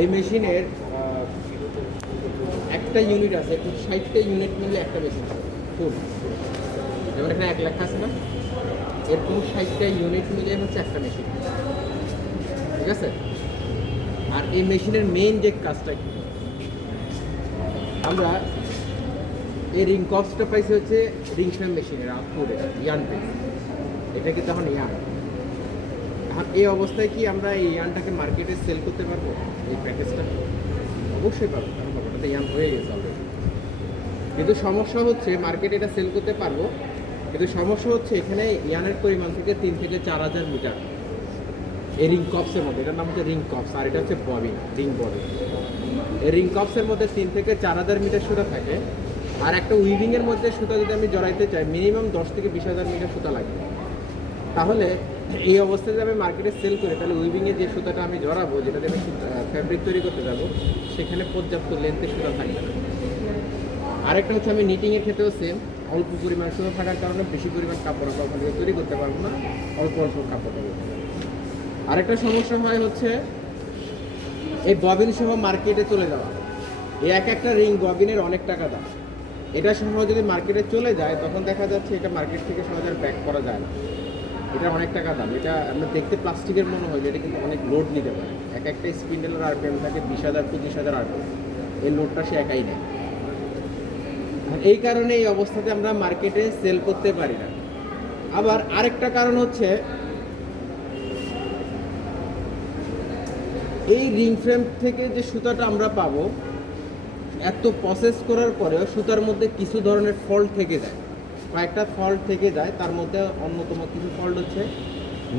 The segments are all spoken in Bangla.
এই মেশিনের একটা ইউনিট আছে, 60টা ইউনিট মিলে একটা মেশিন ফুল। যেমন এখানে 1 লাখ আছে না, এরকম 60টা ইউনিট মিলে হচ্ছে একটা মেশিন, ঠিক আছে। আর এই মেশিনের মেইন যে কাজটা কি, আমরা এই রিং কপসটা পাইছি হচ্ছে রিং ফ্রেম মেশিনের আউটপুটে ইয়ান পেয়েছি। এটা কিন্তু এখন ইয়ান। এখন এই অবস্থায় কি আমরা এই ইয়ানটাকে মার্কেটে সেল করতে পারবো? এই প্যাকেজটা অবশ্যই পারবো, কারণ ব্যাপারটা ইয়ান হয়ে গেছে অলরেডি। কিন্তু সমস্যা হচ্ছে মার্কেটে এটা সেল করতে পারবো, কিন্তু সমস্যা হচ্ছে এখানে ইয়ানের পরিমাণ থেকে 3 থেকে 4,000 মিটার এই রিং কপসের মধ্যে। এটার নাম হচ্ছে রিং কপস, আর এটা হচ্ছে ববিন, রিং ববিন। এই রিং কপসের মধ্যে 3 থেকে 4,000 মিটার সুতা থাকে। আর একটা উইভিংয়ের মধ্যে সুতা যদি আমি জড়াইতে চাই, মিনিমাম 10 থেকে 20,000 মিটার সুতা লাগবে। তাহলে এই অবস্থায় যদি আমি মার্কেটে সেল করি, তাহলে উইভিংয়ে যে সুতাটা আমি জড়াবো, যেটাতে আমি ফ্যাব্রিক তৈরি করতে যাবো, সেখানে পর্যাপ্ত লেন্থের সুতা থাকবে না। আরেকটা হচ্ছে আমি নিটিংয়ের ক্ষেত্রেও সেম, অল্প পরিমাণ সুতা থাকার কারণে বেশি পরিমাণ কাপড় আমরা ওখান থেকে তৈরি করতে পারবো না, অল্প অল্প কাপড় পাবো। আরেকটা সমস্যা হয় হচ্ছে এই ববিন সহ মার্কেটে চলে যাওয়া। এই একটা রিং ববিনের অনেক টাকা দাম। এটা সহ যদি মার্কেটে চলে যায়, তখন দেখা যাচ্ছে এটা মার্কেট থেকে সহজে ব্যাক করা যায় না। এটা অনেক টাকা দাম। এটা আমরা দেখতে প্লাস্টিকের মনে হয়, এটা কিন্তু অনেক লোড নিতে পারে। একটা স্পিন্ডেলের আরপিএম থাকে 20,000 25,000 আরপিএম। এই লোডটা সে একাই নেয়। এই কারণে এই অবস্থাতে আমরা মার্কেটে সেল করতে পারি না। আবার আরেকটা কারণ হচ্ছে এই রিং ফ্রেম থেকে যে সুতাটা আমরা পাবো, এত প্রসেস করার পরেও সুতার মধ্যে কিছু ধরনের ফল্ট থেকে যায়, কয়েকটা ফল্ট থেকে যায়। তার মধ্যে অন্যতম কিছু ফল্ট হচ্ছে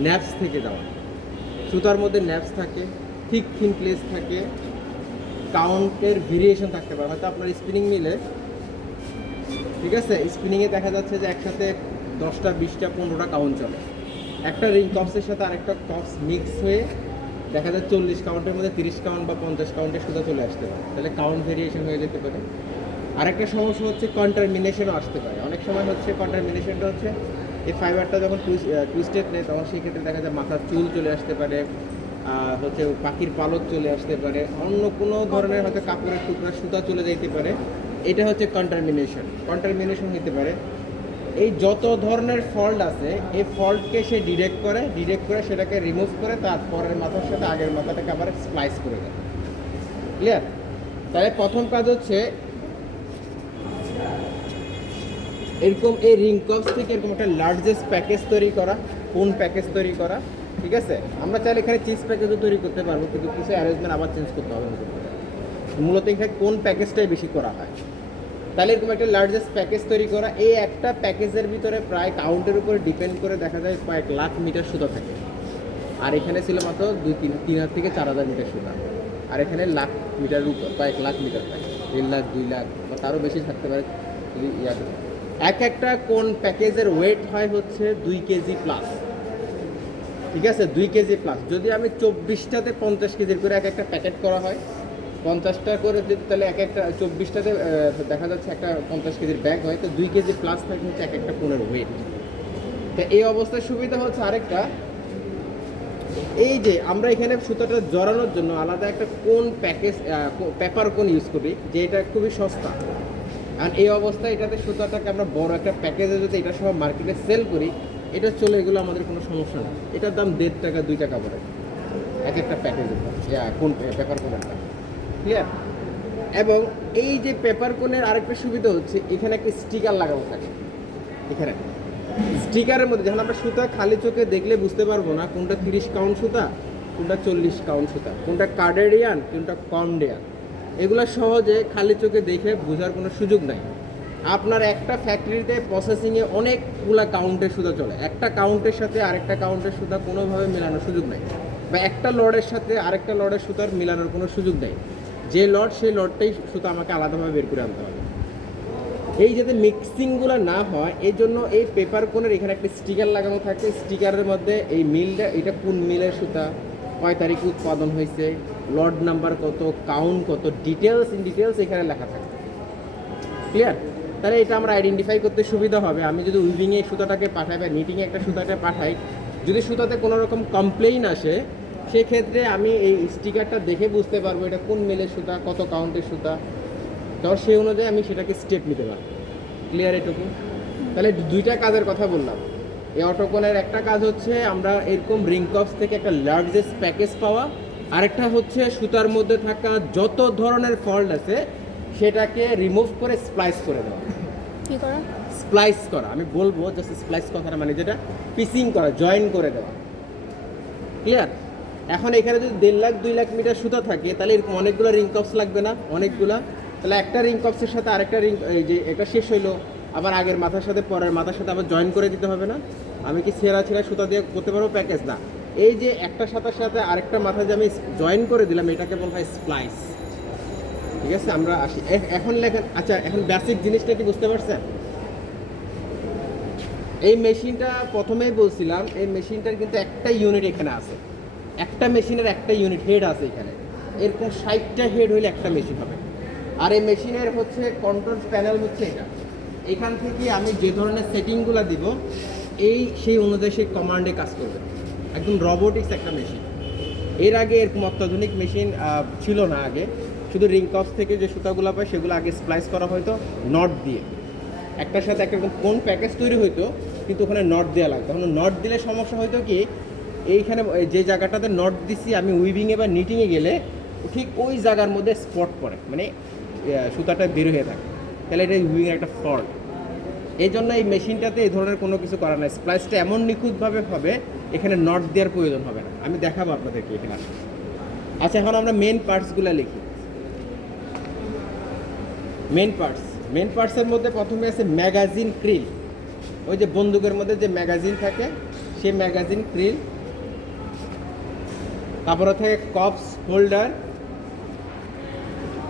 ন্যাপস থেকে যাওয়া। সুতার মধ্যে ন্যাপস থাকে, থিন প্লেস থাকে, কাউন্টের ভেরিয়েশন থাকতে পারে। হয়তো আপনার স্পিনিং মিলে, ঠিক আছে, স্পিনিংয়ে দেখা যাচ্ছে যে একসাথে 10টা 20টা 15টা কাউন্ট চলে। একটা রিং কপসের সাথে আরেকটা কপস মিক্স হয়ে দেখা যায় 40 কাউন্টের মধ্যে 30 কাউন্ট বা 50 কাউন্টের সুতা চলে আসতে পারে। তাহলে কাউন্ট ভেরিয়েশন হয়ে যেতে পারে। আরেকটা সমস্যা হচ্ছে কন্টারমিনেশনও আসতে পারে। অনেক সময় হচ্ছে কন্টারমিনেশনটা হচ্ছে এই ফাইবারটা যখন টুইস্টেড নেয়, তখন সেই ক্ষেত্রে দেখা যায় মাথার চুল চলে আসতে পারে, হচ্ছে পাখির পালক চলে আসতে পারে, অন্য কোনো ধরনের হয়তো কাপড়ের টুকরা সুতা চলে যেতে পারে। এটা হচ্ছে কন্টারমিনেশন হতে পারে। এই যত ধরনের ফল্ট আছে, এই ফল্টকে সে ডিরেক্ট করে সেটাকে রিমুভ করে তার পরের মাথার সাথে আগের মাথাটাকে আবার স্প্লাইস করে দেয়। ক্লিয়ার? তাহলে প্রথম কাজ হচ্ছে এরকম এই রিং কপস থেকে এরকম একটা লার্জেস্ট প্যাকেজ তৈরি করা, কোন প্যাকেজ তৈরি করা, ঠিক আছে। আমরা চাইলে এখানে চিজ প্যাকেজও তৈরি করতে পারবো, কিন্তু কিছু অ্যারেঞ্জমেন্ট আবার চেঞ্জ করতে হবে। মূলত এখানে কোন প্যাকেজটাই বেশি করা হয়। তাহলে এরকম একটা লার্জেস্ট প্যাকেজ তৈরি করা। এই একটা প্যাকেজের ভিতরে প্রায় কাউন্টের উপরে ডিপেন্ড করে দেখা যায় কয়েক লাখ মিটার সুতা থাকে। আর এখানে ছিল মাত্র 3,000 থেকে 4,000 মিটার সুতা। আর এখানে লাখ মিটারের উপর কয়েক লাখ মিটার থাকে, 1 লাখ 2 লাখ বা তারও বেশি থাকতে পারে যদি একটা কোন প্যাকেজের ওয়েট হয় হচ্ছে 2 কেজি প্লাস, ঠিক আছে, 2 কেজি প্লাস। যদি আমি 24টাতে 50 কেজির করে একটা প্যাকেট করা হয়, 50টা করে যদি, তাহলে একটা 24টাতে দেখা যাচ্ছে একটা 50 কেজির ব্যাগ হয়, তো 2 কেজি প্লাস থাকে হচ্ছে একটা কোনের ওয়েট। তো এই অবস্থায় সুবিধা হচ্ছে আরেকটা, এই যে আমরা এখানে সুতাটা জড়ানোর জন্য আলাদা একটা কোন প্যাকেজ, পেপার কোন ইউজ করি, যে এটা খুবই সস্তা। আর এই অবস্থায় এটাতে সুতাটাকে আমরা বড় একটা প্যাকেজে যদি এটা সহ মার্কেটে সেল করি, এটা চলে, এগুলো আমাদের কোনো সমস্যা নেই। এটার দাম 1.5 টাকা 2 টাকা পড়ে একটা প্যাকেজের দাম, কোন পেপার কোনের দাম। ক্লিয়ার? এবং এই যে পেপার কোনের আরেকটা সুবিধা হচ্ছে এখানে একটা স্টিকার লাগানো থাকে। এখানে স্টিকারের মধ্যে যখন আমরা সুতা খালি চোখে দেখলে বুঝতে পারবো না কোনটা 30 কাউন্ট সুতা, কোনটা 40 কাউন্ট সুতা, কোনটা কার্ডেরিয়ান, কোনটা কমডেয়ান, এগুলো সহজে খালি চোখে দেখে বোঝার কোনো সুযোগ নাই। আপনার একটা ফ্যাক্টরিতে প্রসেসিংয়ে অনেকগুলা কাউন্টের সুতা চলে, একটা কাউন্টের সাথে আরেকটা কাউন্টের সুতা কোনোভাবে মেলানোর সুযোগ নেই, বা একটা লটের সাথে আরেকটা লটের সুতার মেলানোর কোনো সুযোগ নেই। যে লট সেই লটটাই সুতা আমাকে আলাদাভাবে বের করে আনতে হবে। এই যাতে মিক্সিংগুলো না হয় এই জন্য এই পেপার কোনের এখানে একটা স্টিকার লাগানো থাকে। স্টিকারের মধ্যে এই মিলটা, এটা কোন মিলের সুতা, কয় তারিখে উৎপাদন হয়েছে, লট নাম্বার কত, কাউন্ট কত, ডিটেলস এখানে লেখা থাকে। ক্লিয়ার? তাহলে এটা আমরা আইডেন্টিফাই করতে সুবিধা হবে। আমি যদি উইভিংয়ে সুতাটাকে পাঠাই বা নিটিংয়ে একটা সুতাটা পাঠাই, যদি সুতাতে কোনো রকম কমপ্লেইন আসে, সেক্ষেত্রে আমি এই স্টিকারটা দেখে বুঝতে পারবো এটা কোন মেলের সুতা, কত কাউন্টের সুতা, তো সেই অনুযায়ী আমি সেটাকে স্টেপ নিতে পারবো। ক্লিয়ার এটুকু? তাহলে দুইটা কাজের কথা বললাম। এই অটোকনের একটা কাজ হচ্ছে আমরা এরকম রিংকপস থেকে একটা লার্জেস্ট প্যাকেজ পাওয়া, আরেকটা হচ্ছে সুতার মধ্যে থাকা যত ধরনের ফল্ট আছে সেটাকে রিমুভ করে স্প্লাইস করে দেওয়া। কি করা? স্প্লাইস করা, আমি বলবো জাস্ট স্প্লাইস কথাটা মানে যেটা পিসিং করা, জয়েন করে দেওয়া। ক্লিয়ার? এখন এখানে যদি 1.5 লাখ 2 লাখ মিটার সুতা থাকে তাহলে এরকম অনেকগুলো রিংকপস লাগবে না? অনেকগুলা। তাহলে একটা রিংকপসের সাথে আরেকটা এই যে এটা শেষ হইলো, আবার আগের মাথার সাথে পরের মাথার সাথে আবার জয়েন করে দিতে হবে না? আমি কি ছেঁড়া সুতা দিয়ে করতে পারবো প্যাকেজ? না, এই যে একটা সাথের সাথে আরেকটা মাথা যে আমি জয়েন করে দিলাম এটাকে বলা হয় স্প্লাইস। ঠিক আছে, আমরা আসি এখন লেখেন। আচ্ছা, এখন বেসিক জিনিসটা কি বুঝতে পারছেন? এই মেশিনটা প্রথমেই বলছিলাম, এই মেশিনটার কিন্তু একটা ইউনিট এখানে আছে, একটা মেশিনের একটা ইউনিট হেড আছে এখানে। এরকম 60টা হেড হইলে একটা মেশিন হবে। আর এই মেশিনের হচ্ছে কন্ট্রোল প্যানেল হচ্ছে এটা। এখান থেকে আমি যে ধরনের সেটিংগুলো দিব সেই অনুযায়ী সেই কমান্ডে কাজ করবে। একদম রবোটিক্স একটা মেশিন। এর আগে এরকম অত্যাধুনিক মেশিন ছিল না। আগে শুধু রিংকপস থেকে যে সুতাগুলো পায় সেগুলো আগে স্প্লাইস করা হয়তো নট দিয়ে, একটার সাথে একটা কোন প্যাকেজ তৈরি হইতো, কিন্তু ওখানে নট দেওয়া লাগতো। তখন নট দিলে সমস্যা হয়তো কি, এইখানে যে জায়গাটাতে নট দিছি আমি উইভিংয়ে বা নিটিংয়ে গেলে ঠিক ওই জায়গার মধ্যে স্পট পড়ে, মানে সুতাটা বের হয়ে থাকে। তাহলে এটা উইভিংয়ের একটা ফল্ট। এই জন্য এই মেশিনটাতে এই ধরনের কোনো কিছু করা নাই। স্প্লাইসটা এমন নিখুঁতভাবে হবে এখানে নট দেওয়ার প্রয়োজন হবে না। আমি দেখাবো আপনাদেরকে এখানে। আচ্ছা, এখন আমরা মেন পার্টসগুলো লিখি। মেন পার্টসের মধ্যে প্রথমে আছে ম্যাগাজিন ক্রিল। ওই যে বন্দুকের মধ্যে যে ম্যাগাজিন থাকে সেই ম্যাগাজিন ক্রিল। তারপরে থাকে কপস হোল্ডার,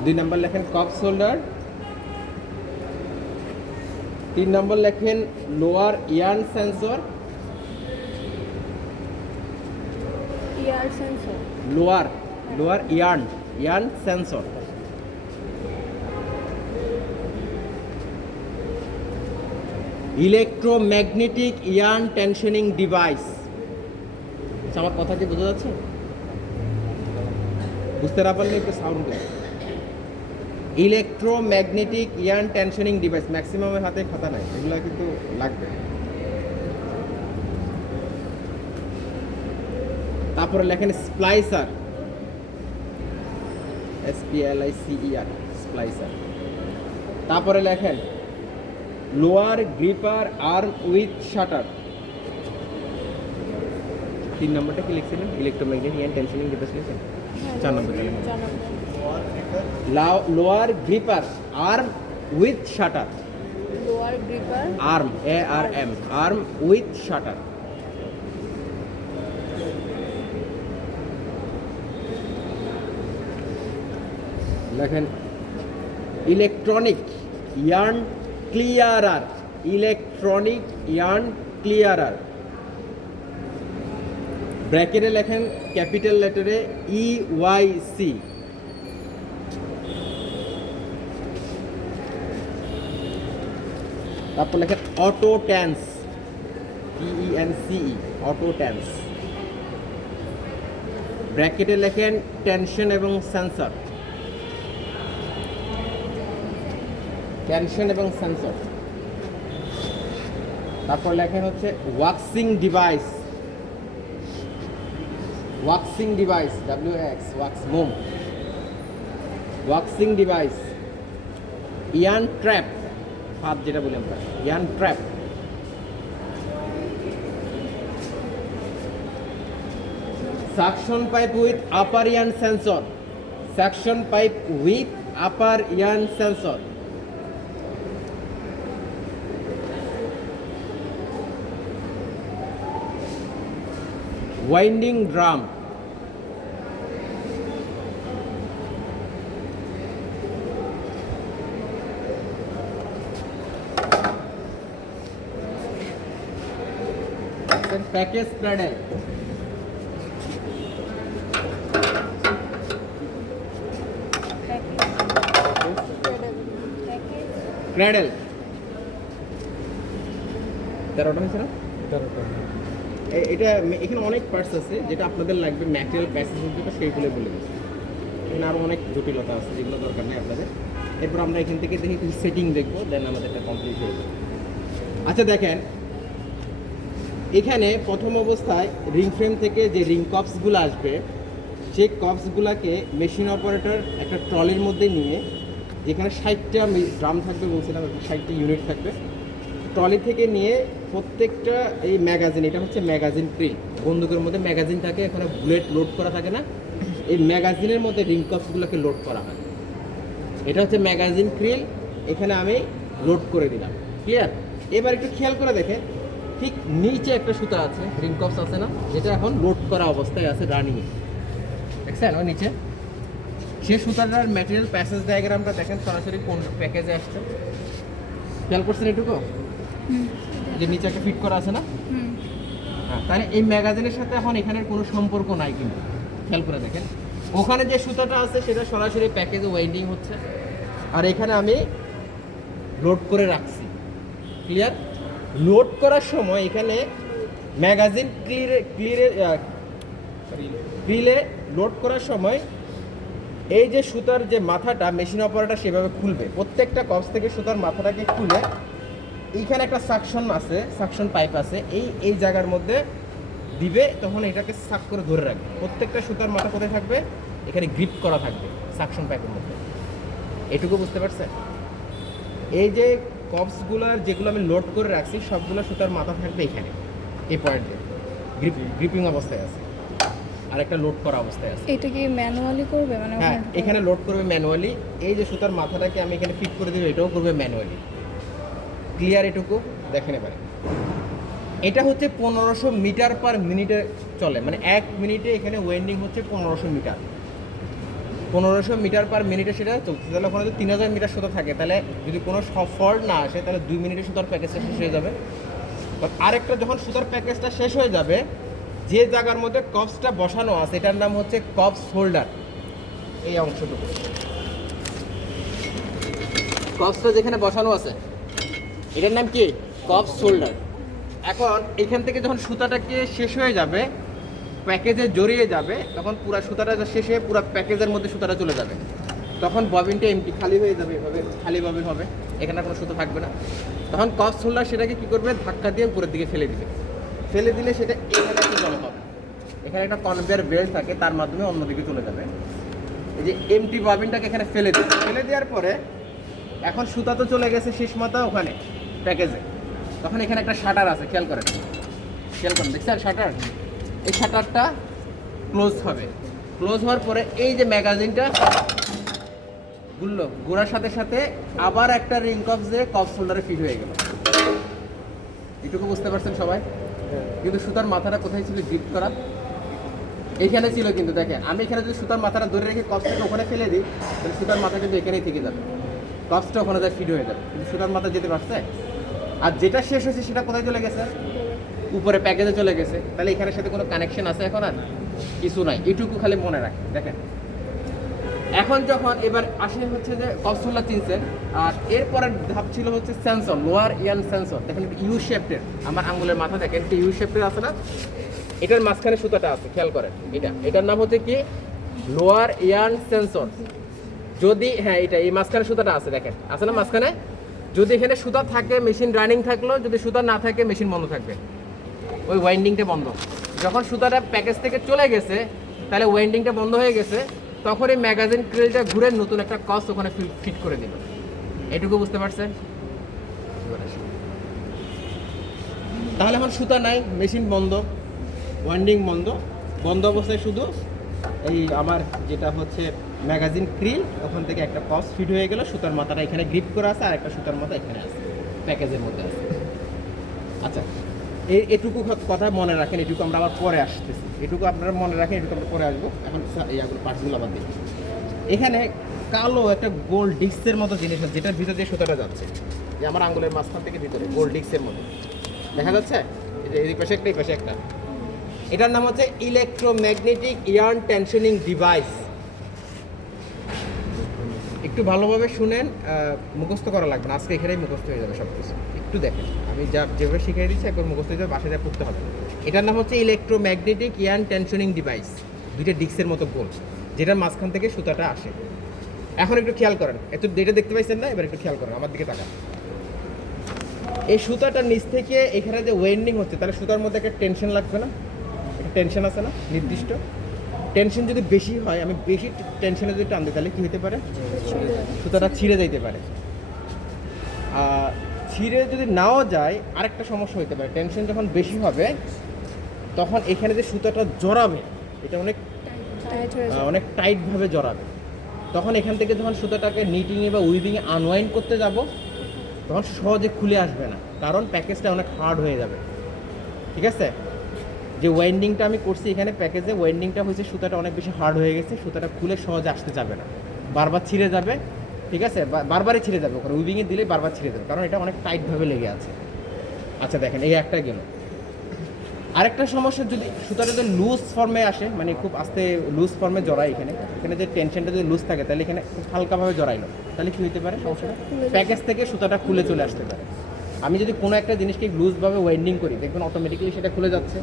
2 নম্বর লেখেন কপস হোল্ডার। 3 নম্বর লেখেন lower yarn sensor. Yarn sensor. Lower yarn sensor. Electromagnetic yarn tensioning device. আমার কথা কি বোঝা যাচ্ছে? বুঝতে না পারলে একটু সাউন্ড দেয়। Electromagnetic yarn tensioning device. ম্যাক্সিমামের হাতে খাতা নাই, এগুলো কিন্তু লাগবে। তারপরে লেখেন স্প্লাইসার, SPLICER, স্প্লাইসার। তারপরে লেখেন lower gripper arm with shutter. 3 নম্বরটা কি লিখছিলেন? ইলেকট্রোম্যাগনেটিক ইয়ার্ন টেনশনিং ডিভাইস লিখছেন। 4 নম্বরটা lower gripper arm with shutter. Lower gripper arm, ARM, arm with shutter. লেখেন electronic yarn clearer. Electronic yarn clearer. ব্র্যাকেটে লেখেন ক্যাপিটাল লেটারে EYC। তারপর লেখেন auto tense, TENCE, auto tense. ব্র্যাকেটে লেখেন টেনশন এবং সেন্সর, টেনশন এবং সেন্সর। তারপর লেখেন হচ্ছে waxing device, waxing device, WX, wax মোম, ওয়াক্সিং ডিভাইস। ইয়ান ট্র্যাপ, ফাঁদ যেটা বলি আমরা, yarn trap. Suction pipe with upper Ian sensor, suction pipe with upper Ian sensor. Winding drum, package paddle, cradle. 13টা হয়েছে না? এটা এখানে অনেক পার্টস আছে যেটা আপনাদের লাগবে ম্যাটেরিয়াল প্যাসেজের জন্য সেইগুলো বলে দিচ্ছি। এখানে আরও অনেক জটিলতা আছে যেগুলো দরকার নেই আপনাদের। এরপর আমরা এখান থেকে দেখি কিছু সেটিং দেখবো, দেন আমাদের এটা কমপ্লিট হয়ে যাবে। আচ্ছা দেখেন, এখানে প্রথম অবস্থায় রিং ফ্রেম থেকে যে রিং কপসগুলো আসবে সেই কপসগুলোকে মেশিন অপারেটর একটা ট্রলির মধ্যে নিয়ে, যেখানে 60টা ড্রাম থাকবে বলছিলাম, 60টা ইউনিট থাকবে, ট্রলি থেকে নিয়ে প্রত্যেকটা এই ম্যাগাজিন, এটা হচ্ছে ম্যাগাজিন ক্রিল, বন্দুকের মধ্যে ম্যাগাজিন থাকে, এখানে বুলেট লোড করা থাকে না, এই ম্যাগাজিনের মধ্যে রিং কপসগুলোকে লোড করা হয়। এটা হচ্ছে ম্যাগাজিন ক্রিল, এখানে আমি লোড করে দিলাম। ক্লিয়ার? এবার একটু খেয়াল করে দেখেন, ঠিক নিচে একটা সুতা আছে, রিং কপস আছে না, যেটা এখন লোড করা অবস্থায় আছে, রানিং। দেখছেন ওই নিচে সে সুতাটার ম্যাটেরিয়াল প্যাসেজ ডায়াগ্রামটা দেখেন সরাসরি কোন প্যাকেজে আসছে, খেয়াল করছেন এটুকু? যে নিচে একটা ফিট করা আছে না? হ্যাঁ, তাহলে এই ম্যাগাজিনের সাথে এখন এখানের কোনো সম্পর্ক নাই, কিন্তু খেয়াল করে দেখেন ওখানে যে সুতাটা আছে সেটা সরাসরি প্যাকেজে ওয়াইন্ডিং হচ্ছে, আর এখানে আমি লোড করে রাখছি। ক্লিয়ার? লোড করার সময় এখানে ম্যাগাজিন ক্রিলে লোড করার সময় এই যে সুতার যে মাথাটা মেশিন অপারেটর সেভাবে খুলবে, প্রত্যেকটা কপস থেকে সুতার মাথাটাকে খুলে এইখানে একটা সাকশন আছে, সাকশন পাইপ আছে, এই জায়গার মধ্যে দিবে, তখন এটাকে সাক করে ধরে রাখবে। প্রত্যেকটা সুতার মাথা কোথায় থাকবে? এখানে গ্রিপ করা থাকবে সাকশন পাইপের মধ্যে। এটুকু বুঝতে পারছেন? এই যে কপসগুলোর যেগুলো আমি লোড করে রাখছি সবগুলো সুতার মাথা থাকবে এখানে, এই পয়েন্টে গ্রিপিং অবস্থায় আছে, আর একটা লোড করা অবস্থায় আছে। এটা কি ম্যানুয়ালি করবে মানে? হ্যাঁ, এখানে লোড করবে ম্যানুয়ালি। এই যে সুতার মাথাটাকে আমি এখানে ফিট করে দেবো, এটাও করবে ম্যানুয়ালি। ক্লিয়ার? এটুকু দেখেন এবারে। এটা হচ্ছে 1500 মিটার পার মিনিটে চলে, মানে 1 মিনিটে এখানে ওয়েন্ডিং হচ্ছে 1500 মিটার। 1500 মিটার পার মিনিটে সেটা চলছে। তাহলে ওখানে যদি 3000 মিটার সুতা থাকে, তাহলে যদি কোনো ফল্ট না আসে তাহলে 2 মিনিটে সুতার প্যাকেজটা শেষ হয়ে যাবে। আরেকটা যখন সুতার প্যাকেজটা শেষ হয়ে যাবে, যে জায়গার মধ্যে কপসটা বসানো আছে এটার নাম হচ্ছে কপস হোল্ডার। এই অংশটুকু কপসটা যেখানে বসানো আছে এটার নাম কি? Corps holder. এখন এখান থেকে যখন সুতাটাকে শেষ হয়ে যাবে, প্যাকেজে জড়িয়ে যাবে, তখন পুরো সুতাটা শেষ হয়ে পুরো প্যাকেজের মধ্যে সুতাটা চলে যাবে, তখন ববিনটা এমটি খালি হয়ে যাবে, এভাবে খালি ববিন হবে, এখানে কোনো সুতো থাকবে না। তখন কপস হোল্ডার সেটাকে কী করবে? ধাক্কা দিয়ে উপরের দিকে ফেলে দিবে। ফেলে দিলে সেটা এখানে একটা জমা হবে, এখানে একটা কনভেয়ার বেল্ট থাকে, তার মাধ্যমে অন্যদিকে চলে যাবে। এই যে এমটি ববিনটাকে এখানে ফেলে দিবে, ফেলে দেওয়ার পরে এখন সুতা তো চলে গেছে শেষ মাথা ওখানে প্যাকেজে, তখন এখানে একটা শাটার আছে, খেয়াল করেন দেখছেন শাটার? এই শাটারটা ক্লোজ হবে। ক্লোজ হওয়ার পরে এই যে ম্যাগাজিনটা ঘোরার সাথে সাথে আবার একটা রিং কপস দিয়ে কপস হোল্ডারে ফিট হয়ে গেল। এটুকু বুঝতে পারছেন সবাই? কিন্তু সুতার মাথাটা কোথায় ছিল গ্রিপ করা? এখানে ছিল। কিন্তু দেখেন আমি এখানে যদি সুতার মাথাটা ধরে রেখে কপসটাকে ওখানে ফেলে দিই, তাহলে সুতার মাথা কিন্তু এখানেই থেকে যাবে, কপসটা ওখানে যায় ফিট হয়ে যাবে, কিন্তু সুতার মাথা যেতে পারছে। আর যেটা শেষ হয়েছে সেটা কোথায় চলে গেছে? উপরে প্যাকেজে চলে গেছে। তাহলে এখানের সাথে কোনো কানেকশন আছে এখন? আর কিছু নাই। এটুকু খালি মনে রাখেন। দেখেন এখন যখন এবার আসে হচ্ছে যে কপস হোল্ডার চিনছেন, আর এরপরের ধাপ ছিল হচ্ছে সেন্সর, লোয়ার ইয়ান সেন্সর। দেখেন ইউ শেপটের, আমার আঙ্গুলের মাথা দেখেন একটু ইউ শেপটের আছে না, এটার মাঝখানে সুতাটা আছে, খেয়াল করেন। এটার নাম হচ্ছে কি? লোয়ার ইয়ান সেন্সর। যদি হ্যাঁ এটা এই মাঝখানে সুতাটা আছে, দেখেন আছে না মাঝখানে? যদি এখানে সুতা থাকে মেশিন রানিং থাকলো, যদি সুতা না থাকে মেশিন বন্ধ থাকবে, ওই ওয়াইন্ডিংটা বন্ধ। যখন সুতাটা প্যাকেজ থেকে চলে গেছে তাহলে ওয়াইন্ডিংটা বন্ধ হয়ে গেছে, তখন এই ম্যাগাজিন ক্রিলটা ঘুরে নতুন একটা কস ওখানে ফিট করে দিল। এটুকু বুঝতে পারছেন? তাহলে এখন সুতা নাই, মেশিন বন্ধ, ওয়াইন্ডিং বন্ধ, বন্ধ অবস্থায় শুধু এই আমার যেটা হচ্ছে ম্যাগাজিন ক্রিল, ওখান থেকে একটা কস ফিট হয়ে গেল, সুতার মাথাটা এখানে গ্রিপ করা আছে, আর একটা সুতার মাথা এখানে আছে, প্যাকেজের মধ্যে আছে। আচ্ছা, এটুকু কথা মনে রাখেন, এটুকু আমরা আবার পরে আসতেছি, এটুকু আপনারা মনে রাখেন, এটুকু আমরা পরে আসবো। এখন এইগুলো পার্টসগুলো আবার দেখি। এখানে কালো একটা গোল ডিস্কের মতো জিনিস আছে, যেটার ভিতর দিয়ে সুতাটা যাচ্ছে, যে আমার আঙ্গুলের মাঝখান থেকে ভিতরে গোল ডিস্কের মতো দেখা যাচ্ছে, এই পাশে একটা, এই পাশে একটা। এটার নাম হচ্ছে ইলেকট্রোম্যাগনেটিক ইয়ার্ন টেনশনিং ডিভাইস। একটু ভালোভাবে শুনেন, মুখস্থ করা লাগবে না, আজকে এখানেই মুখস্থ হয়ে যাবে সব কিছু। একটু দেখেন, আমি যেভাবে শিখিয়ে দিচ্ছি একবার মুখস্থ হয়ে যাবে, বাসায় যা করতে হবে। এটার নাম হচ্ছে ইলেকট্রোম্যাগনেটিক ইয়ান টেনশনিং ডিভাইস, দুইটা ডিস্কের মতো গোল, যেটার মাঝখান থেকে সুতাটা আসে। এখন একটু খেয়াল করেন, একটু এটা দেখতে পাইছেন না? এবার একটু খেয়াল করেন, আমার দিকে তাকান। এই সুতাটার নিচ থেকে এখানে যে ওয়েন্ডিং হচ্ছে, তাহলে সুতার মধ্যে একটা টেনশন লাগবে না? একটা টেনশন আছে না নির্দিষ্ট? টেনশন যদি বেশি হয়, আমি বেশি টেনশনে যদি টান দিই, তাহলে কী হতে পারে? সুতাটা ছিঁড়ে যাইতে পারে। ছিঁড়ে যদি নাও যায়, আরেকটা সমস্যা হতে পারে। টেনশন যখন বেশি হবে, তখন এখানে যে সুতাটা জড়াবে, এটা অনেক টাইটভাবে জড়াবে। তখন এখান থেকে যখন সুতাটাকে নিটিংয়ে বা উইভিংয়ে আনওয়াইন্ড করতে যাব, তখন সহজে খুলে আসবে না, কারণ প্যাকেজটা অনেক হার্ড হয়ে যাবে। ঠিক আছে? যে ওয়াইন্ডিংটা আমি করছি এখানে প্যাকেজে, ওয়াইন্ডিংটা হয়েছে সুতাটা অনেক বেশি হার্ড হয়ে গেছে, সুতাটা খুলে সহজে আসতে যাবে না, বারবার ছিঁড়ে যাবে। ঠিক আছে? বারবারই ছিঁড়ে যাবে, ওখানে উইভিংয়ে দিলে বারবার ছিঁড়ে যাবে, কারণ এটা অনেক টাইটভাবে লেগে আছে। আচ্ছা দেখেন, এই একটা গেল। আরেকটা সমস্যা, যদি সুতাটা যদি লুজ ফর্মে আসে, মানে খুব আস্তে লুজ ফর্মে জড়ায়, এখানে যে টেনশনটা যদি লুজ থাকে, তাহলে এখানে খুব হালকাভাবে জড়াইলো, তাহলে কী হতে পারে? সমস্যাটা প্যাকেজ থেকে সুতাটা খুলে চলে আসতে পারে। আমি যদি কোনো একটা জিনিসকে লুজভাবে ওয়াইন্ডিং করি, দেখবেন অটোমেটিক্যালি সেটা খুলে যাচ্ছে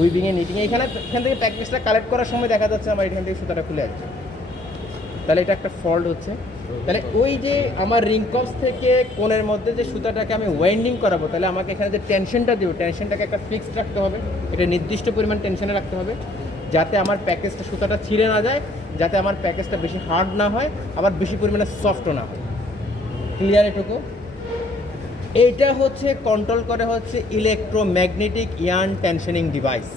উইভিংয়ে নিটিংয়ে। এখান থেকে প্যাকেজটা কালেক্ট করার সময় দেখা যাচ্ছে আমার এখান থেকে সুতাটা খুলে আসছে, তাহলে এটা একটা ফল্ট হচ্ছে। তাহলে ওই যে আমার রিং কপস থেকে কোণের মধ্যে যে সুতাটাকে আমি ওয়াইন্ডিং করাবো, তাহলে আমাকে এখানে যে টেনশনটা দেবো, টেনশনটাকে একটা ফিক্সড রাখতে হবে, এটা নির্দিষ্ট পরিমাণ টেনশনে রাখতে হবে, যাতে আমার প্যাকেজটা সুতাটা ছিঁড়ে না যায়, যাতে আমার প্যাকেজটা বেশি হার্ড না হয়, আবার বেশি পরিমাণে সফটও না হয়। ক্লিয়ার এটুকু? এইটা হচ্ছে কন্ট্রোল করে হচ্ছে ইলেকট্রোম্যাগনেটিক ইয়ান টেনশনিং ডিভাইস।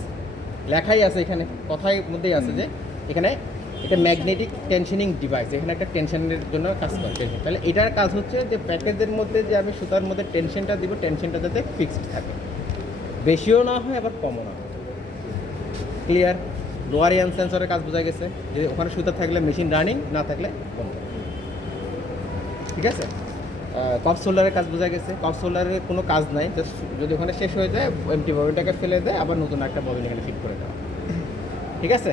লেখাই আছে এখানে, কথার মধ্যেই আছে যে এখানে এটা ম্যাগনেটিক টেনশনিং ডিভাইস, এখানে একটা টেনশনের জন্য কাজ করে টেনশন। তাহলে এটার কাজ হচ্ছে যে প্যাকেজের মধ্যে যে আমি সুতার মধ্যে টেনশনটা দিব, টেনশনটা যাতে ফিক্সড থাকে, বেশিও না হয় আবার কমও না হয়। ক্লিয়ার? লোয়ার ইয়ান সেন্সরের কাজ বোঝা গেছে, যে ওখানে সুতা থাকলে মেশিন রানিং, না থাকলে বন্ধ। ঠিক আছে? কপস হোল্ডারের কাজ বোঝা গেছে। কপস হোল্ডারের কোনো কাজ নাই, জাস্ট যদি ওখানে শেষ হয়ে যায়, এমটি ববিনটাকে ফেলে দেয়, আবার নতুন একটা ববিন এখানে ফিট করে দেওয়া। ঠিক আছে?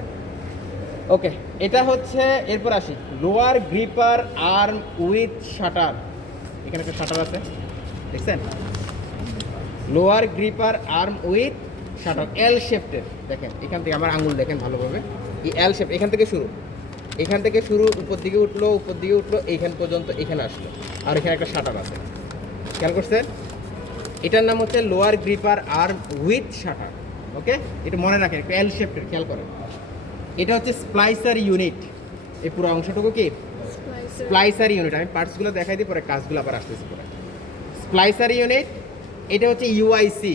ওকে, এটা হচ্ছে। এরপর আসি lower gripper arm with shutter. এখানে একটা শাটার আছে, দেখছেন? Lower gripper arm with shutter, L শেপের। দেখেন এখান থেকে আমার আঙুল দেখেন ভালোভাবে, এই এল শেপ, এখান থেকে শুরু, উপর দিকে উঠলো, এইখান পর্যন্ত এখানে আসলো, আর এখানে একটা শাটার আছে। খেয়াল করছেন? এটার নাম হচ্ছে lower gripper arm with shutter. Okay, এটা মনে রাখেন, একটা এল শেপের, খেয়াল করেন। এটা হচ্ছে স্প্লাইসার ইউনিট। এই পুরো অংশটুকু কি স্প্লাইসার ইউনিট। আমি পার্টসগুলো দেখাই দিই, পরে কাজগুলো আবার আসতেছি পরে। স্প্লাইসার ইউনিট, এটা হচ্ছে ইউআইসি,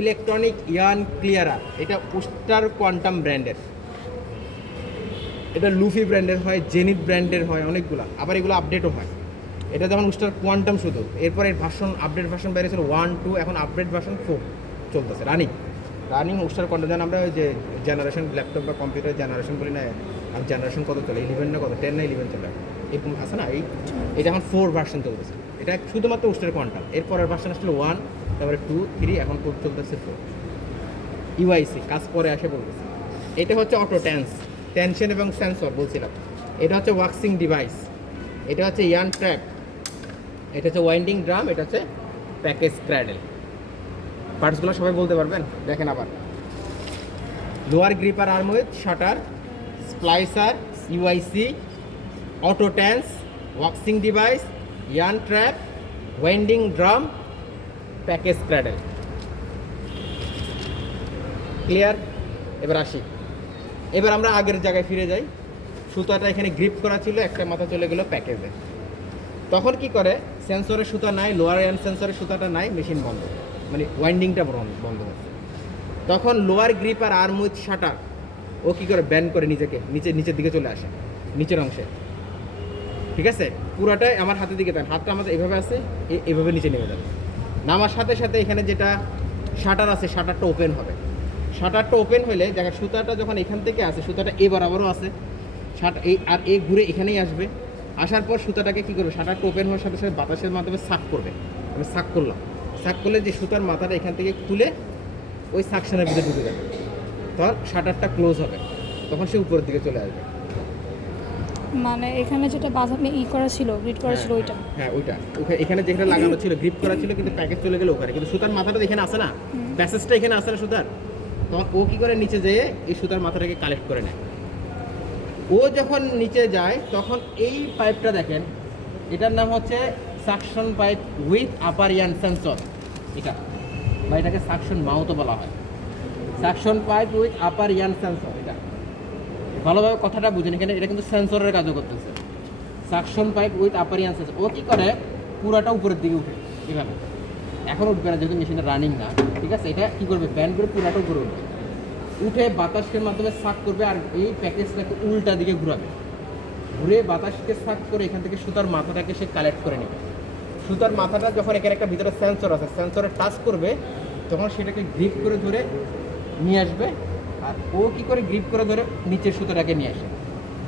ইলেকট্রনিক ইয়ান ক্লিয়ারার। এটা উস্টার কোয়ান্টাম ব্র্যান্ডের, এটা লুফি ব্র্যান্ডের হয়, জেনিথ ব্র্যান্ডের হয়, অনেকগুলো, আবার এগুলো আপডেটও হয়। এটা যেমন উস্টার কোয়ান্টাম শুধু, এরপর এর ভার্সন, আপডেট ভার্সন বেরিয়েছিল 1, 2, এখন আপডেট ভার্সন 4 চলতেছে, রানিং উস্টার কোয়ান্টাম। যেন আমরা ওই যে জেনারেশন ল্যাপটপ বা কম্পিউটার জেনারেশন বলি না, আর জেনারেশন কত চলে, 11 না কত, 10 না 11 চলে, এরকম আছে না। এটা এখন 4 ভার্সন চলতেছে, এটা শুধুমাত্র উস্টার কোয়ান্টাম। এরপরের ভার্সন আসলে 1, তারপরে 2, 3, এখন চলতেছে 4। ইউআইসি কাজ পরে আসে বলতেছে। এটা হচ্ছে অটো টেনশন এবং সেন্সর বলছিলাম। এটা হচ্ছে ওয়াক্সিং ডিভাইস, এটা হচ্ছে ইয়ান ট্র্যাপ, এটা হচ্ছে ওয়াইন্ডিং ড্রাম, এটা হচ্ছে প্যাকেজ ক্র্যাডেল। পার্টসগুলো সবাই বলতে পারবেন? দেখেন আবার, lower gripper arm with shutter, splicer, UIC, auto tense, waxing device, yarn trap, winding drum, package cradle. Clear? এবার আসি, এবার আমরা আগের জায়গায় ফিরে যাই। সুতাটা এখানে গ্রিপ করা ছিল, একটা মাথা চলে গেল প্যাকেজে। তখন কি করে, সেন্সরের সুতা নাই, লোয়ার ইয়ান সেন্সরের সুতাটা নাই, মেশিন বন্ধ, মানে ওয়াইন্ডিংটা বন্ধ হচ্ছে। তখন lower gripper arm with shutter ও কী করে, ব্যান্ড করে নিচের দিকে চলে আসে, নিচের অংশে। ঠিক আছে? পুরাটাই আমার হাতের দিকে দেন, হাতটা আমাদের এভাবে আছে, এভাবে নিচে নেমে যাবে। নামার সাথে সাথে এখানে যেটা শাটার আছে, শাটারটা ওপেন হবে। শাটারটা ওপেন হলে দেখেন, সুতাটা যখন এখান থেকে আসে, সুতাটা এ বরাবরও আছে, আর এই ঘুরে এখানেই আসবে। আসার পর সুতাটাকে কী করবে, শাটারটা ওপেন হওয়ার সাথে সাথে বাতাসের মাধ্যমে সাক করবে। আমি সাক করলাম, সাক করলে যে সুতার মাথাটা এখান থেকে খুলে ওই সাকশনের ভিতরে ঢুকে যাবে, তখন শাটারটা ক্লোজ হবে, তখন সে উপরের দিকে চলে আসবে। মানে এখানে যেটা বাধা করা ছিল, গ্রিড করা ছিল ওইটা। হ্যাঁ, ওইটা এখানে যেখানে লাগানো ছিল, গ্রিপ করা ছিল, কিন্তু প্যাকেজ চলে গেল ওখানে, কিন্তু সুতার মাথাটা এখানে আসে না, প্যাসেজটা এখানে আসে না সুতার, তখন ও কী করে নিচে যেয়ে এই সুতার মাথাটাকে কালেক্ট করে নেয়। ও যখন নিচে যায় তখন এই পাইপটা দেখেন, এটার নাম হচ্ছে suction pipe with upper Ian sensor. এটা বা এটাকে সাকশন মাউথও বলা হয়। Suction pipe with upper Ian sensor. এটা ভালোভাবে কথাটা বুঝেন, এখানে এটা কিন্তু সেন্সরের কাজও করতেছে। Suction pipe with upper Ian sensor. ও কী করে পুরাটা উপরের দিকে উঠে এভাবে। এখন উঠবে না যেহেতু মেশিনটা রানিং না, ঠিক আছে। এটা কী করবে, ফ্যান করে পুরাটা উপরে উঠবে, উঠে বাতাসের মাধ্যমে সাক করবে আর এই প্যাকেজটাকে উল্টা দিকে ঘুরাবে, ঘুরে বাতাসকে সাক করে এখান থেকে সুতার মাথাটাকে সে কালেক্ট করে নেবে। সুতার মাথাটা যখন এখানে একটা ভিতরে সেন্সর আছে, সেন্সরে টাচ করবে তখন সেটাকে গ্রিপ করে ধরে নিয়ে আসবে। আর ও কী করে গ্রিপ করে ধরে নিচের সুতাটাকে নিয়ে আসে।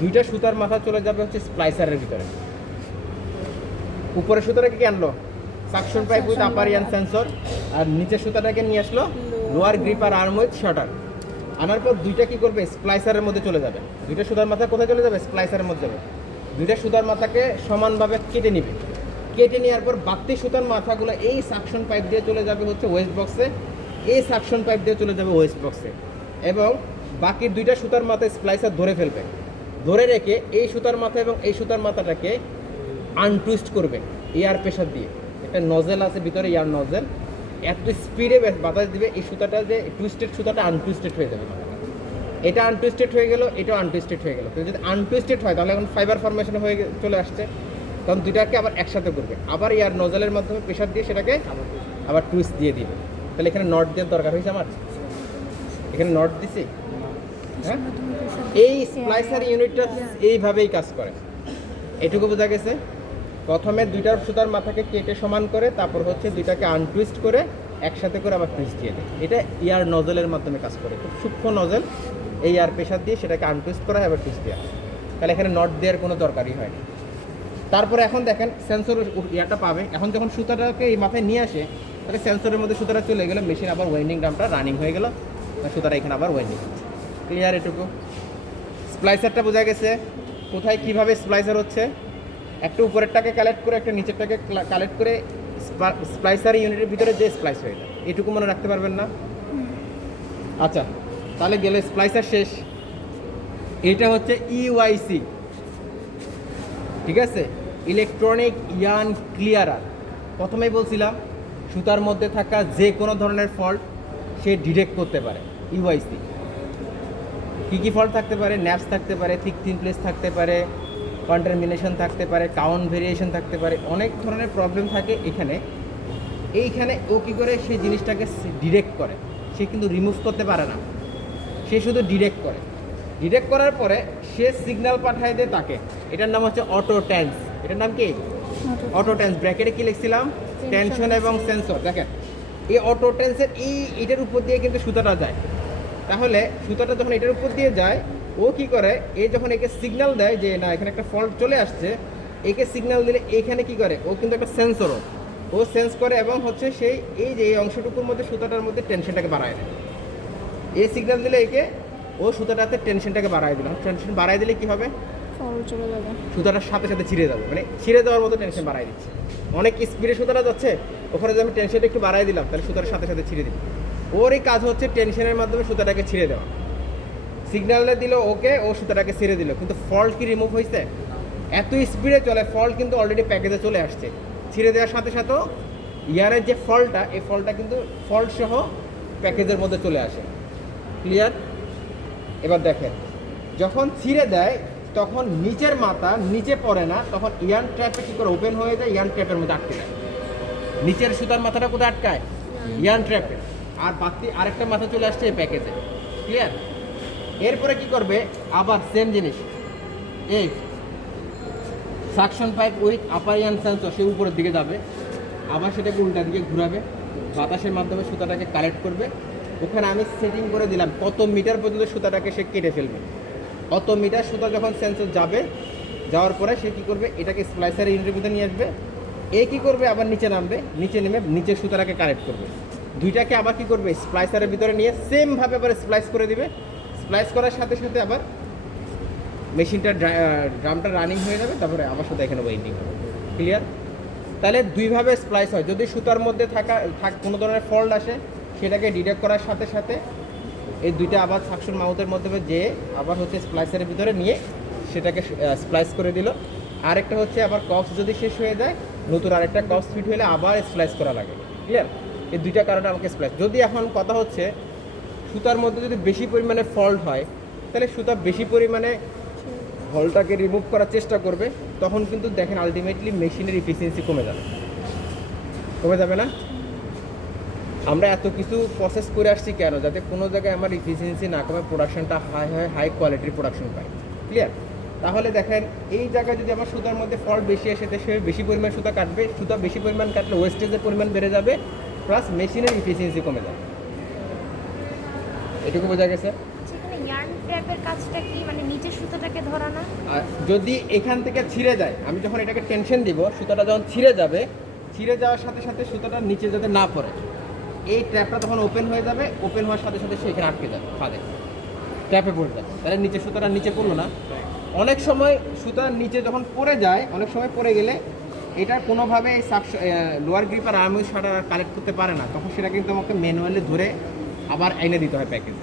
দুইটা সুতার মাথা চলে যাবে হচ্ছে স্প্লাইসারের ভিতরে। উপরের সুতাটাকে কি আনলো, suction pipe with upper Ian sensor, আর নিচের সুতাটাকে নিয়ে আসলো lower gripper arm with shutter. আনার পর দুইটা কী করবে, স্প্লাইসারের মধ্যে চলে যাবে। দুইটা সুতার মাথা কোথায় চলে যাবে, স্প্লাইসারের মধ্যে যাবে। দুইটা সুতার মাথাকে সমানভাবে কেটে নিবে। কেটে নেওয়ার পর বাড়তি সুতার মাথাগুলো এই সাকশন পাইপ দিয়ে চলে যাবে হচ্ছে ওয়েস্ট বক্সে, এই সাকশন পাইপ দিয়ে চলে যাবে ওয়েস্ট বক্সে, এবং বাকি দুইটা সুতার মাথা স্প্লাইসার ধরে ফেলবে। ধরে রেখে এই সুতার মাথা এবং এই সুতার মাথাটাকে আনটুইস্ট করবে এয়ার প্রেশার দিয়ে। একটা নজেল আছে ভিতরে, এয়ার নজেল, এত স্পিডে বাতাস দিবে এই সুতাটা, যে টুইস্টেড সুতাটা আনটুইস্টেড হয়ে যাবে। এটা আনটুইস্টেড হয়ে গেল, এটাও আনটুইস্টেড হয়ে গেল। তো যদি আনটুইস্টেড হয় তাহলে এখন ফাইবার ফরমেশন হয়ে চলে আসছে, তখন দুইটাকে আবার একসাথে করবে, আবার এয়ার নজেলের মাধ্যমে প্রেশার দিয়ে সেটাকে আবার টুইস্ট দিয়ে দিবে। তাহলে এখানে নট দেওয়ার দরকার হয়েছে আমার, এখানে নট দিছি। হ্যাঁ, এই স্প্লাইসার ইউনিটটা এইভাবেই কাজ করে। এটুকু বোঝা গেছে। প্রথমে দুইটার সুতার মাথাকে কেটে সমান করে, তারপর হচ্ছে দুইটাকে আনটুইস্ট করে একসাথে করে আবার টুইস্ট দিয়ে দেয়। এটা এয়ার নজলের মাধ্যমে কাজ করে, খুব সূক্ষ্ম নজল। এই এয়ার প্রেশার দিয়ে সেটাকে আনটুইস্ট করা হয়, আবার টুইস্ট দেওয়া হয়। তাহলে এখানে নট দেওয়ার কোনো দরকারই হয় না। তারপরে এখন দেখেন সেন্সর ইয়াটা পাবে। এখন যখন সুতাটাকে এই মাথায় নিয়ে আসে, তাহলে সেন্সরের মধ্যে সুতাটা চলে গেলে মেশিন আবার ওয়েন্ডিং ড্রামটা রানিং হয়ে গেল, সুতাটা এখানে আবার ওয়েন্ডিং। ক্লিয়ার? এটুকু স্প্লাইসারটা বোঝা গেছে কোথায় কীভাবে স্প্লাইসার হচ্ছে। একটা উপরেরটাকে কালেক্ট করে একটা নিচেরটাকে কালেক্ট করে স্প্লাইসার ইউনিটের ভিতরে যে স্প্লাইস হয়ে যায়। এটুকু মনে রাখতে পারবেন না? আচ্ছা, তাহলে গেলে স্প্লাইসার শেষ। এটা হচ্ছে ইউআইসি, ঠিক আছে, ইলেকট্রনিক ইয়ার্ন ক্লিয়ারার। প্রথমেই বলছিলাম সুতার মধ্যে থাকা যে কোনো ধরনের ফল্ট সে ডিটেক্ট করতে পারে। ইউআইসি কী কী ফল্ট থাকতে পারে, ন্যাপস থাকতে পারে, থিক থিন প্লেস থাকতে পারে, কন্টামিনেশন থাকতে পারে, কাউন্ট ভেরিয়েশন থাকতে পারে, অনেক ধরনের প্রবলেম থাকে এখানে। এইখানে ও কী করে সেই জিনিসটাকে ডিটেক্ট করে, সে কিন্তু রিমুভ করতে পারে না, সে শুধু ডিটেক্ট করে। ডিটেক্ট করার পরে সে সিগন্যাল পাঠায় দেয় তাকে। এটার নাম হচ্ছে অটো ট্যান্স। এটার নাম কি? Auto tense. ব্র্যাকেটে কি লিখছিলাম? টেনশন এবং সেন্সর। দেখেন এই অটো ট্যান্সের এটার উপর দিয়ে কিন্তু সুতাটা যায়। তাহলে সুতাটা যখন এটার উপর দিয়ে যায়, ও কি করে, যখন একে সিগন্যাল দেয় যে না এখানে একটা ফল্ট চলে আসছে, একে সিগন্যাল দিলে এখানে কি করে, ও কিন্তু একটা সেন্সরও, ও সেন্স করে এবং হচ্ছে সেই এই অংশটুকুর মধ্যে সুতাটার মধ্যে টেনশনটাকে বাড়ায় দেয়। এই সিগন্যাল দিলে একে, ও সুতাটাতে টেনশনটাকে বাড়ায় দিল। টেনশন বাড়ায় দিলে কি হবে, চলে যাবে, সুতাটার সাথে সাথে ছিঁড়ে যাবে, মানে ছিঁড়ে দেওয়ার মতো টেনশন বাড়ায় দিচ্ছে। অনেক স্পিডে সুতাটা যাচ্ছে, ওখানে যদি আমি টেনশনটা একটু বাড়ায় দিলাম তাহলে সুতার সাথে সাথে ছিঁড়ে দিল। ওর এই কাজ হচ্ছে টেনশনের মাধ্যমে সুতাটাকে ছিঁড়ে দেওয়া। সিগন্যালটা দিল ওকে, ও সুতাটাকে ছিঁড়ে দিল, কিন্তু ফল্ট কি রিমুভ হয়েছে? এত স্পিডে চলে, ফল্ট কিন্তু অলরেডি প্যাকেজে চলে আসছে। ছিঁড়ে দেওয়ার সাথে সাথেও ইয়ারের যে ফল্টটা, এই ফল্টটা কিন্তু ফল্ট সহ প্যাকেজের মধ্যে চলে আসে। ক্লিয়ার? এবার দেখেন যখন ছিঁড়ে দেয় তখন নিচের মাথা নিচে পড়ে না, তখন ইয়ার্ন ট্র্যাপে কী করে ওপেন হয়ে যায়, ইয়ার্ন ট্র্যাপের মধ্যে আটকে যায়। নিচের সুতার মাথাটা কোথায় আটকায়? ইয়ার্ন ট্র্যাপে। আর বাকি আরেকটা মাথা চলে আসছে এই প্যাকেজে। ক্লিয়ার? এরপরে কি করবে, আবার সেম জিনিস, এই suction pipe with upper yarn sensor, সে উপরের দিকে যাবে, আবার সেটাকে উল্টা দিকে ঘুরাবে, বাতাসের মাধ্যমে সুতাটাকে কালেক্ট করবে। ওখানে আমি সেটিং করে দিলাম কত মিটার পর্যন্ত সুতাটাকে সে কেটে ফেলবে। অত মিটার সুতা যখন সেন্সর যাবে, যাওয়ার পরে সে কী করবে, এটাকে স্প্লাইসারের ইউনিটের ভিতরে নিয়ে আসবে। এ কী করবে, আবার নিচে নামবে, নিচে নেমে নিচের সুতাটাকে কালেক্ট করবে। দুইটাকে আবার কী করবে, স্প্লাইসারের ভিতরে নিয়ে সেমভাবে আবার স্প্লাইস করে দিবে। স্প্লাইস করার সাথে সাথে আবার মেশিনটা ড্রামটা রানিং হয়ে যাবে, তারপরে আবার সুতা এখানে ওয়েন্ডিং হবে। ক্লিয়ার? তাহলে দুইভাবে স্প্লাইস হয়। যদি সুতার মধ্যে থাকা কোনো ধরনের ফল্ট আসে, সেটাকে ডিটেক্ট করার সাথে সাথে এই দুইটা আবার সাকশন মাউথের মাধ্যমে যে আবার হচ্ছে স্প্লাইসারের ভিতরে নিয়ে সেটাকে স্প্লাইস করে দিল। আরেকটা হচ্ছে আবার কপস যদি শেষ হয়ে যায় নতুন আরেকটা কপস ফিট হলে আবার স্প্লাইস করা লাগে। ক্লিয়ার? এই দুইটা কারণে আমাকে স্প্লাইস। যদি এখন কথা হচ্ছে সুতার মধ্যে যদি বেশি পরিমাণে ফল্ট হয় তাহলে সুতা বেশি পরিমাণে ফল্টটাকে রিমুভ করার চেষ্টা করবে, তখন কিন্তু দেখেন আলটিমেটলি মেশিনের ইফিসিয়েন্সি কমে যাবে না? আমরা এত কিছু প্রসেস করে আসছি কেন? যাতে কোনো জায়গায় আমার ইফিসিয়েন্সি না কমে, প্রোডাকশনটা হাই হয়, হাই কোয়ালিটির প্রোডাকশন পাই। ক্লিয়ার? তাহলে দেখেন এই জায়গায় যদি আমার সুতার মধ্যে ফল্ট বেশি আসে সে বেশি পরিমাণ সুতা কাটবে, সুতা বেশি পরিমাণ কাটলে ওয়েস্টেজের পরিমাণ বেড়ে যাবে, প্লাস মেশিনের ইফিসিয়েন্সি কমে যাবে। এটুকু বোঝা গেছে? সেখানে ইয়ার্ন ট্র্যাপের কাজটা কি, মানে নিচের সুতাটাকে ধরানো? আর যদি এখান থেকে ছিঁড়ে যায়, আমি যখন এটাকে টেনশন দিব, সুতাটা যখন ছিঁড়ে যাবে, ছিঁড়ে যাওয়ার সাথে সাথে সুতাটা নিচে যাতে না পড়ে, এই ট্র্যাপটা তখন ওপেন হয়ে যাবে, ওপেন হওয়ার সাথে সাথে সে এখানে আটকে যাবে, ফাঁদে ট্র্যাপে পড়ে যাবে, তাহলে নিচে সুতাটা নিচে পড়লো না। অনেক সময় সুতার নিচে যখন পড়ে যায়, অনেক সময় পড়ে গেলে এটা কোনোভাবে এই lower gripper army shutter collect করতে পারে না, তখন সেটা কিন্তু আমাকে ম্যানুয়ালি ধরে আবার এনে দিতে হয় প্যাকেজ।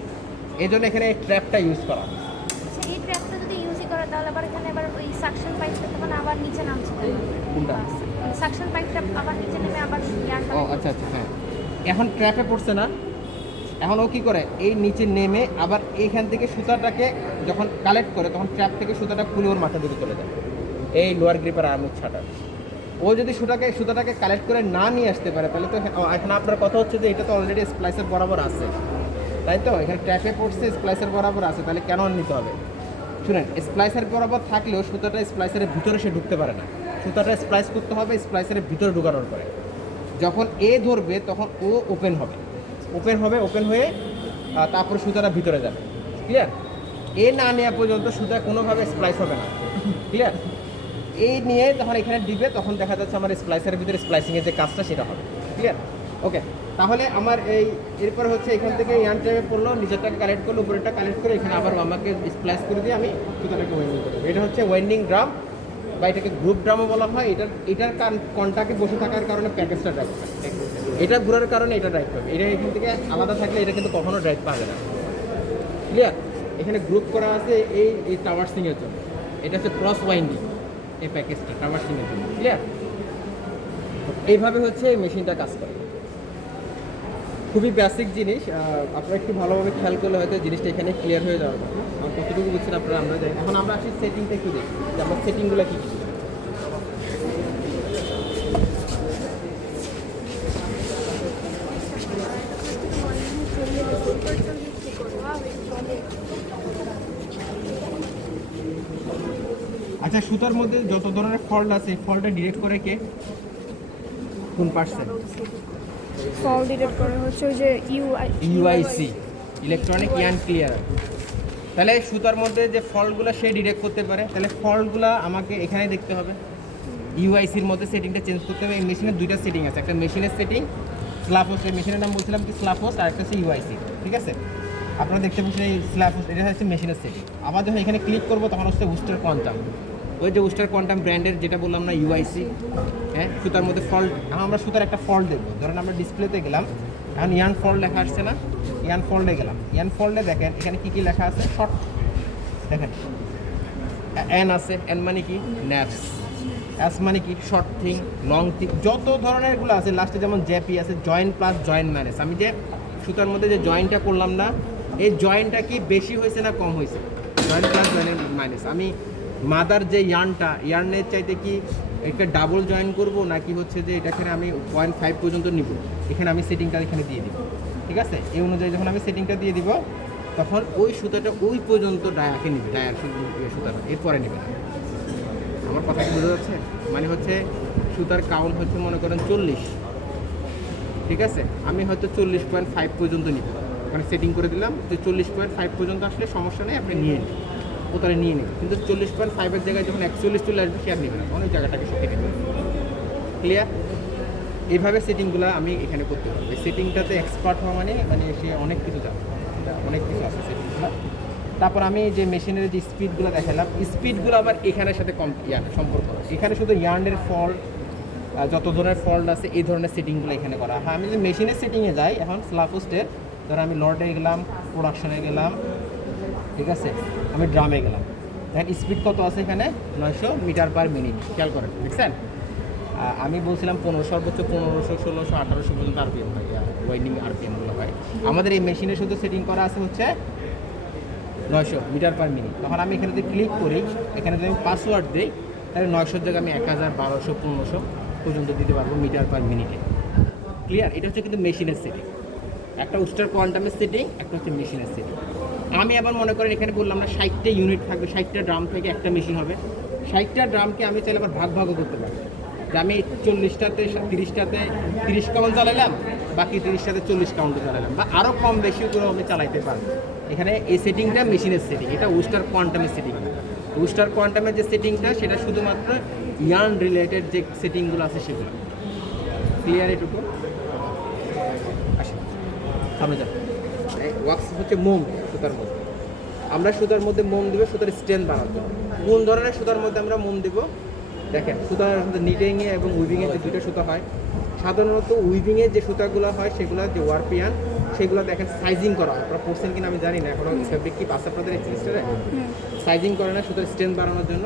এই জন্য এখানে এই ট্র্যাপটা ইউজ করা হয়। আচ্ছা, এই ট্র্যাপটা যদি ইউজই করে তাহলে আবার এখানে আবার ওই সাকশন পাইপটা তখন আবার নিচে নামছে কেন? কোনটা? মানে সাকশন পাইপটা আবার নিচে নেমে আবার ইয়ার্ন। ও আচ্ছা আচ্ছা, হ্যাঁ। এখন ট্র্যাপে পড়ছে না, এখন ও কী করে, এই নিচে নেমে আবার এইখান থেকে সুতাটাকে যখন কালেক্ট করে তখন ট্র্যাপ থেকে সুতাটা খুলে ওর মাথা দিকে চলে যায়, এই লোয়ার গ্রিপার আর্মুক ছাটা। ও যদি সুতাটাকে কালেক্ট করে না নিয়ে আসতে পারে তাহলে তো এখন আপনার কথা হচ্ছে যে এটা তো অলরেডি স্প্লাইসের বরাবর আছে, তাই তো? এখানে ট্র্যাপে পড়ছে, স্প্লাইসের বরাবর আছে, তাহলে কেন নিতে হবে? শুনেন, স্প্লাইসের বরাবর থাকলেও সুতাটা স্প্লাইসারের ভিতরে সে ঢুকতে পারে না, সুতাটা স্প্লাইস করতে হবে স্প্লাইসারের ভিতরে ঢুকানোর পরে। যখন এ ধরবে তখন ও ওপেন হয়ে তারপর সুতাটা ভিতরে যাবে। ক্লিয়ার? এ না নেওয়া পর্যন্ত সুতা কোনোভাবে স্প্লাইস হবে না। ক্লিয়ার? এই নিয়ে যখন এখানে দিবে তখন দেখা যাচ্ছে আমার স্প্লাইসারের ভিতরে স্প্লাইসিংয়ের যে কাজটা সেটা হবে। ক্লিয়ার? ওকে, তাহলে আমার এরপর হচ্ছে এখান থেকে ইয়ার্ন ট্র্যাপে পড়লো, নিচেরটাকে কালেক্ট করলো, উপরেরটা কালেক্ট করে এখানে আবার আমাকে স্প্লাইস করে দিয়ে আমি সুতাটাকে ওয়েন্ডিং করবো। এটা হচ্ছে ওয়েন্ডিং ড্রাম বা এটাকে গ্রুপ ড্রামও বলা হয়। এটার কন্টাকে বসে থাকার কারণে প্যাকেজটা ড্রাইভ পায়, এটা ঘোরার কারণে এটা ড্রাইভ পাবে। এটা এখান থেকে আলাদা থাকলে এটা কিন্তু কখনো ড্রাইভ পাবে না। ক্লিয়ার? এখানে গ্রুপ করা আছে এই টাওয়ারসিংয়ের জন্য, এটা হচ্ছে ক্রস ওয়াইন্ডিং, এই প্যাকেজটা টাওয়ারসিংয়ের জন্য। ক্লিয়ার? এইভাবে হচ্ছে এই মেশিনটা কাজ করে। খুবই বেসিক জিনিস, আপনারা একটু ভালোভাবে খেয়াল করলে হয়তো জিনিসটা এখানে ক্লিয়ার হয়ে যাওয়ার কথা। আর কতটুকু বুঝছেন আপনারা আমরা যাই। এখন আমরা আসি সেটিংটা একটু দেখি যে আমরা সেটিংগুলো কী কী। আচ্ছা, সুতার মধ্যে যত ধরনের ফল্ট আছে এই ফল্টটা ডিরেক্ট করে কে, কোন পার্সন? ফল ডিটেক্ট করে হচ্ছে ওই যে ইউআইসি, ইলেকট্রনিক ইয়ার্ন ক্লিয়ার। তাহলে সুতার মধ্যে যে ফল্টগুলো সে ডিরেক্ট করতে পারে, তাহলে ফল্টগুলো আমাকে এখানে দেখতে হবে। ইউআইসির মধ্যে সেটিংটা চেঞ্জ করতে হবে। এই মেশিনের দুইটা সেটিং আছে, একটা মেশিনের সেটিং স্ল্যাপোস, এই মেশিনের নাম বলছিলাম কি স্ল্যাপোস, আর একটা হচ্ছে ইউআইসি। ঠিক আছে, আপনারা দেখতে পাচ্ছেন এই স্ল্যাপোস, এটা হচ্ছে মেশিনের সেটিং। আবার যখন এখানে ক্লিক করবো তখন হচ্ছে উস্টার কোয়ান্টাম, ওই যে উস্টার কোয়ান্টাম ব্র্যান্ডের যেটা বললাম না ইউআইসি। হ্যাঁ, সুতার মধ্যে ফল্ট, এখন আমরা সুতার একটা ফল্ট দেখবো। ধরেন আমরা ডিসপ্লেতে গেলাম, এখন ইয়ার্ন ফল্ট লেখা আসছে না, ইয়ার্ন ফল্টে গেলাম। ইয়ার্ন ফল্টে দেখেন এখানে কী কী লেখা আছে, শর্ট দেখেন, এন আছে, এন মানে কি ন্যাপস, এস মানে কি শর্ট থিং, লং থিং, যত ধরনেরগুলো আছে। লাস্টে যেমন জ্যাপি আছে, জয়েন্ট প্লাস জয়েন্ট মাইনাস। আমি যে সুতার মধ্যে যে জয়েন্টটা করলাম না, এই জয়েন্টটা কি বেশি হয়েছে না কম হয়েছে, জয়েন্ট প্লাস জয়েন্ট মাইনাস। আমি মাদার যে ইয়ার্নের চাইতে কি একটা ডাবল জয়েন করব নাকি হচ্ছে যে এটাখানে আমি 0.5 পর্যন্ত নিব, এখানে আমি সেটিংটা এখানে দিয়ে দিব। ঠিক আছে, এই অনুযায়ী যখন আমি সেটিংটা দিয়ে দিব তখন ওই সুতাটা ওই পর্যন্ত ডায়াকে নিবে, ডায়ার সুতাটা এরপরে নেবে না। আমার কথা কি বোঝা যাচ্ছে? মানে হচ্ছে সুতার কাউন্ট হচ্ছে মনে করেন 40, ঠিক আছে, আমি হয়তো 40.5 পর্যন্ত নিব, মানে সেটিং করে দিলাম যে 40.5 পর্যন্ত আসলে সমস্যা নেই, আপনি নিয়ে নিন, ও তাহলে নিয়ে নেবে। কিন্তু 40.5-এর জায়গায় যখন 41 চলে আসবে সে আর নেবে না, অনেক জায়গাটাকে সে কেটে নেবে। ক্লিয়ার? এইভাবে সেটিংগুলো আমি এখানে করতে পারবো। এই সেটিংটাতে এক্সপার্ট হওয়া মানে সে অনেক কিছু জানে, অনেক কিছু আছে সেটিংগুলো। তারপর আমি যে মেশিনের যে স্পিডগুলো দেখালাম, স্পিডগুলো আবার এখানের সাথে সম্পর্ক। এখানে শুধু ইয়ার্নের ফল্ট, যত ধরনের ফল্ট আছে এই ধরনের সেটিংগুলো এখানে করা। হ্যাঁ, আমি যদি মেশিনের সেটিংয়ে যাই এখন স্ল্যাপোস্টের, ধর আমি লটে গেলাম, প্রোডাকশনে গেলাম, ঠিক আছে, আমি ড্রামে গেলাম, দেখেন স্পিড কত আছে এখানে 900 মিটার পার মিনিট, খেয়াল করেন দেখছেন। আমি বলছিলাম 15 সর্বোচ্চ 1500 1600 1800 পর্যন্ত আরপিএম হয়, ওয়াইন্ডিং আরপিএমগুলো হয়। আমাদের এই মেশিনে শুধু সেটিং করা আছে হচ্ছে 900 মিটার পার মিনিট। তখন আমি এখানে যদি ক্লিক করি, এখানে যদি আমি পাসওয়ার্ড দিই, তাহলে 900 জায়গায় আমি 1000 1200 1500 পর্যন্ত দিতে পারবো মিটার পার মিনিটে। ক্লিয়ার? এটা হচ্ছে কিন্তু মেশিনের সেটিং, একটা উস্টার কোয়ান্টামের সেটিং, একটা হচ্ছে মেশিনের সেটিং। আমি আবার মনে করেন এখানে বললাম না 60টা ইউনিট থাকবে, 60টা ড্রাম থেকে একটা মেশিন হবে, 60টা ড্রামকে আমি চাইলে আবার ভাগও করতে পারি, যে আমি 40টাতে 30টাতে 30 কাউন্ট চালাইলাম, বাকি 30টাতে 40 কাউন্টে চালাইলাম, বা আরও কম বেশি করে আমি চালাইতে পারবো। এখানে এই সেটিংটা মেশিনের সেটিং, এটা উস্টার কোয়ান্টামের সেটিং। উস্টার কোয়ান্টামের যে সেটিংটা সেটা শুধুমাত্র ইয়ার্ন রিলেটেড যে সেটিংগুলো আছে সেগুলো। ক্লিয়ার এটুকু? আসেন সামনে যান। ওয়াক্স হচ্ছে মোম সুতার মধ্যে, আমরা সুতার মধ্যে মোম দিব সুতার স্ট্রেংথ বাড়ার জন্য। কোন ধরনের সুতার মধ্যে আমরা মোম দিব? দেখেন সুতার নিটিংয়ে এবং উইভিংয়ে যে দুটো সুতা হয়, সাধারণত উইভিংয়ের যে সুতাগুলো হয় সেগুলো যে ওয়ারপিয়ান, সেগুলো দেখেন সাইজিং করা হয়। আপনারা পড়ছেন কিনা আমি জানি না, এখনো ফেব্রিক কি পাস আপনাদের এক্সিস্টারে সাইজিং করে না সুতার স্ট্রেংথ বাড়ানোর জন্য।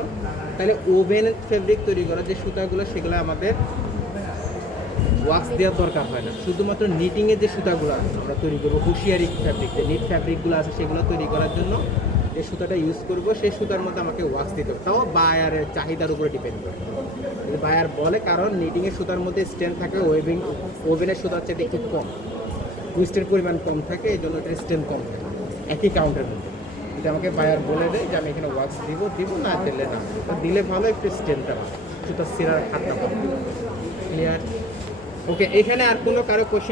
তাহলে ওভেন ফেব্রিক তৈরি করা যে সুতাগুলো সেগুলো আমাদের ওয়াক্স দেওয়ার দরকার হয় না, শুধুমাত্র নিটিংয়ের যে সুতাগুলো আমরা তৈরি করবো, হুশিয়ারি ফ্যাব্রিক যে নিট ফ্যাব্রিকগুলো আছে সেগুলো তৈরি করার জন্য যে সুতাটা ইউজ করব সেই সুতার মধ্যে আমাকে ওয়াক্স দিতে হবে, তাও বায়ারের চাহিদার উপরে ডিপেন্ড করে। যদি বায়ার বলে, কারণ নিটিংয়ের সুতার মধ্যে স্ট্রেংথ থাকে ওভেনের সুতার চেয়ে একটু কম, টুইস্টের পরিমাণ কম থাকে, এই জন্য এটার স্ট্রেংথ কম থাকে একই কাউন্টের মধ্যে। যদি আমাকে বায়ার বলে দেয় যে আমি এখানে ওয়াক্স দিব না দিলে না, তো দিলে ভালো, একটু স্ট্রেংথটা সুতার সিরার হাতটা পাবো। ক্লিয়ার? ওকে, এখানে আর কোনো কারো কোশ্চেন